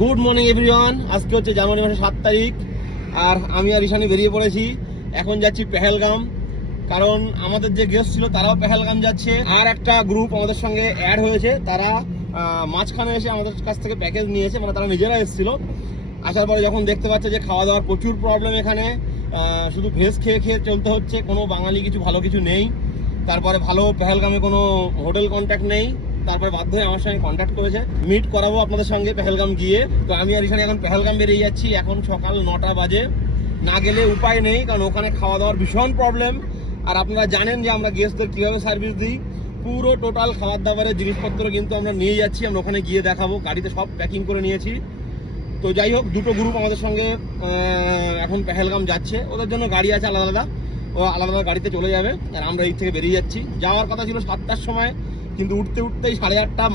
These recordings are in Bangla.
Good morning everyone. আজকে হচ্ছে জানুয়ারি মাসের 7 তারিখ আর আমি আর ঈশানী বেরিয়ে পড়েছি। এখন যাচ্ছি পেহেলগাম, কারণ আমাদের যে গেস্ট ছিল তারাও পেহেলগাম যাচ্ছে। আর একটা গ্রুপ আমাদের সঙ্গে অ্যাড হয়েছে, তারা মাঝখানে এসে আমাদের কাছ থেকে প্যাকেজ নিয়েছে, মানে তারা নিজেরা এসেছিল। আসার পরে যখন দেখতে পাচ্ছে যে খাওয়া দাওয়ার প্রচুর প্রবলেম এখানে, শুধু ভেজ খেয়ে খেয়ে চলতে হচ্ছে, কোনো বাঙালি কিছু ভালো কিছু নেই। তারপরে ভালো পেহেলগামে কোনো হোটেল কন্ট্যাক্ট নেই। তারপরে বাধ্য হয়ে আমার সঙ্গে কন্ট্যাক্ট করেছে, মিট করাবো আপনাদের সঙ্গে পেহেলগাম গিয়ে। তো আমি আর ঈশানী এখন পেহেলগাম বেরিয়ে যাচ্ছি। এখন সকাল 9টা বাজে, না গেলে উপায় নেই, কারণ ওখানে খাওয়া দাওয়ার ভীষণ প্রবলেম। আর আপনারা জানেন যে আমরা গেস্টদের কীভাবে সার্ভিস দিই। পুরো টোটাল খাবার দাবারের জিনিসপত্র কিন্তু আমরা নিয়ে যাচ্ছি, আমরা ওখানে গিয়ে দেখাবো। গাড়িতে সব প্যাকিং করে নিয়েছি। তো যাই হোক, দুটো গ্রুপ আমাদের সঙ্গে এখন পেহেলগাম যাচ্ছে। ওদের জন্য গাড়ি আছে আলাদা আলাদা, ও আলাদা আলাদা গাড়িতে চলে যাবে। আর আমরা এই থেকে বেরিয়ে যাচ্ছি। যাওয়ার কথা ছিল 7টার সময়, কিন্তু উঠতে উঠতেই 8:30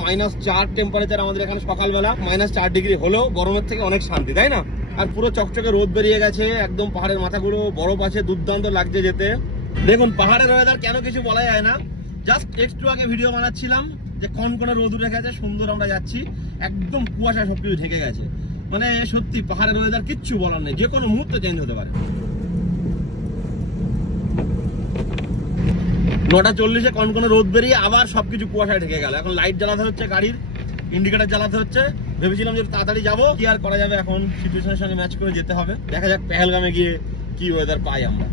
-4 টেম্পারেচার আমাদের এখানে সকালবেলা। -4 ডিগ্রি হলেও গরমের থেকে অনেক শান্তি, তাই না? আর পুরো চকচকে রোদ বেরিয়ে গেছে, একদম পাহাড়ের মাথাগুলো বরফ আছে, দুর্দান্ত লাগছে যেতে। দেখুন পাহাড়ের ওয়েদার কেন কিছু বলা যায় না। জাস্ট একটু আগে ভিডিও বানাচ্ছিলাম যে কনকনে রোদ উঠে গেছে, সুন্দর আমরা যাচ্ছি, একদম কুয়াশা সবকিছু ঢেকে গেছে। মানে সত্যি পাহাড়ের ওয়েদার কিচ্ছু বলার নেই, যে কোনো মুহূর্তে চেঞ্জ হতে পারে। 9:40 কনকনে রোদ বেরিয়ে আবার সবকিছু কুয়াশায় ঢেকে গেল। এখন লাইট জ্বালাতে হচ্ছে, গাড়ির ইন্ডিকেটার জ্বালাতে হচ্ছে। ভেবেছিলাম যে তাড়াতাড়ি যাবো, কি আর করা যাবে, এখন সিচুয়েশনের সঙ্গে ম্যাচ করে যেতে হবে। দেখা যাক পেহেলগামে গিয়ে কি ওয়েদার পাই আমরা।